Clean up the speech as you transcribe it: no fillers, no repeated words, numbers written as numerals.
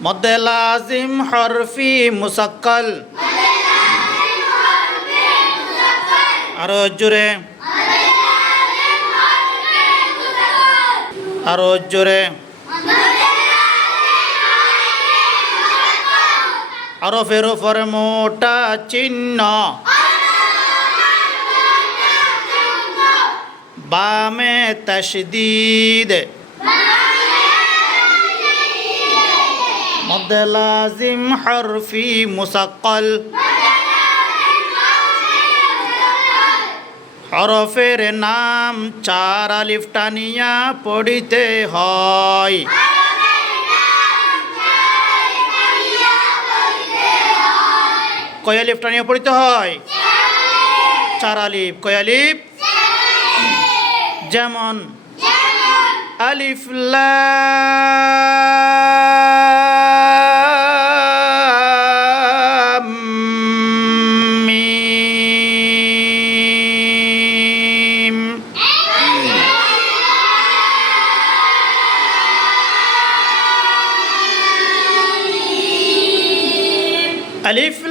মদ্দে লাজিম হরফি মুসাক্কাল আরো জোরে আরো জোরে হরফের উপরে মোটা চিহ্ন বামে তাশদীদ মদ্দে লাজিম হরফি মুসাক্কাল হরফের নাম চার আলিফ টানিয়া পড়িতে হয় কয় আলিফ টানিয়া পড়িতে হয় চার আলিফ কয় আলিফ যেমন আলিফ লাম মিম আলিফ